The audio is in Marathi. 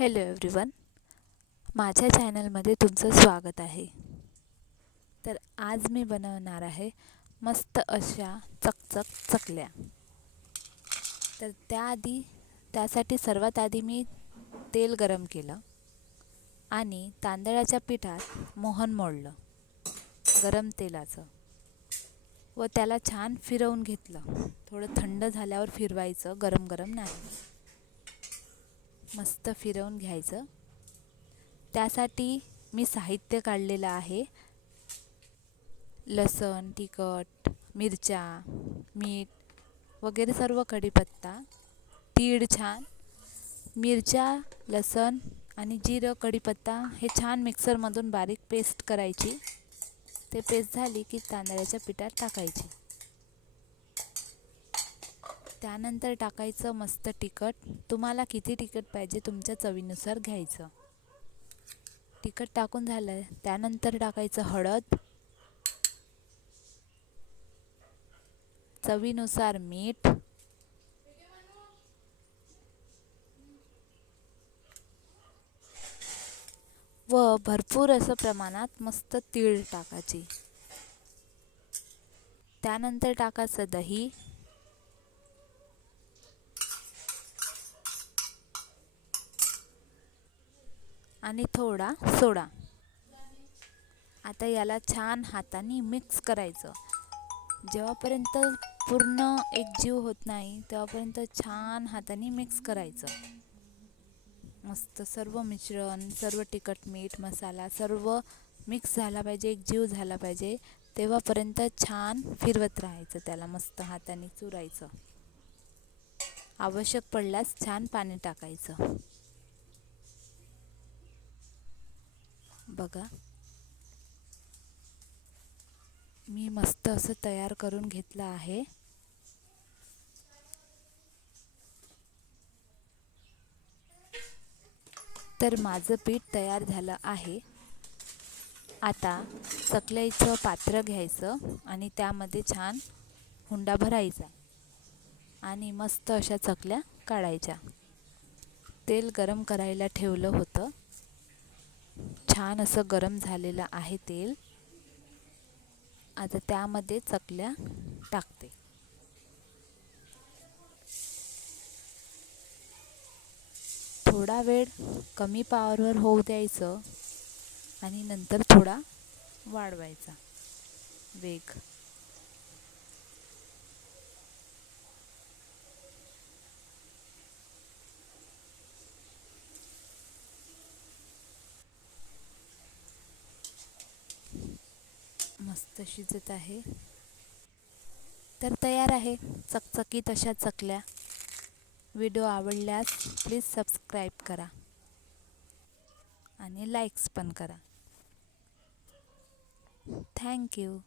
हॅलो एव्हरीवन, माझ्या चॅनलमध्ये तुमचं स्वागत आहे. तर आज मी बनवणार आहे मस्त अशा चकचक चकल्या. तर त्यासाठी सर्वात आधी मी तेल गरम केलं आणि तांदळाच्या पिठात मोहन मोडलं गरम तेलाचं व त्याला छान फिरवून घेतलं. थोडं थंड झाल्यावर फिरवायचं, गरम गरम नाही. मस्त फिरवून घ्यायचं. त्यासाठी मी साहित्य काढलेलं आहे. लसण, तिखट, मिरच्या, मीठ वगैरे सर्व, कढीपत्ता, तीळ, छान मिरच्या, लसण आणि जिरं, कढीपत्ता हे छान मिक्सरमधून बारीक पेस्ट करायची. ते पेस्ट झाली की तांदळाच्या पिठात टाकायची. त्यानंतर टाकायचं मस्त तिखट. तुम्हाला किती तिखट पाहिजे तुमच्या चवीनुसार घ्यायचं. तिखट टाकून झालं त्यानंतर टाकायचं हळद, चवीनुसार मीठ, व भरपूर असं प्रमाणात मस्त तीळ टाकायची. त्यानंतर टाकायचं दही, आणि थोडा सोडा. आता याला छान हाताने मिक्स करायचं. जेव्हापर्यंत पूर्ण एकजीव होत नाही तेव्हापर्यंत छान हाताने मिक्स करायचं. मस्त सर्व मिश्रण, सर्व तिखट, मीठ, मसाला सर्व मिक्स झाला पाहिजे, एकजीव झाला पाहिजे. तेव्हापर्यंत छान फिरवत राहायचं, त्याला मस्त हाताने चुरायचं. आवश्यक पडल्यास छान पाणी टाकायचं. बघा, मी मस्त असं तयार करून घेतलं आहे. तर माझं पीठ तयार झालं आहे. आता चकल्याचं पात्र घ्यायचं आणि त्यामध्ये छान हुंडा भरायचा आणि मस्त अशा चकल्या काढायच्या. तेल गरम करायला ठेवलं होतं. छान असं गरम झालेलं आहे तेल. आता त्यामध्ये चकल्या टाकते. थोडा वेळ कमी पॉवरवर होऊ द्यायचं आणि नंतर थोडा वाढवायचा वेग. मस्त शिजत आहे. तर तयार आहे चकचकीत अशा चकल्या. व्हिडिओ आवडल्यास प्लीज सबस्क्राईब करा आणि लाईक्स पण करा. थँक्यू.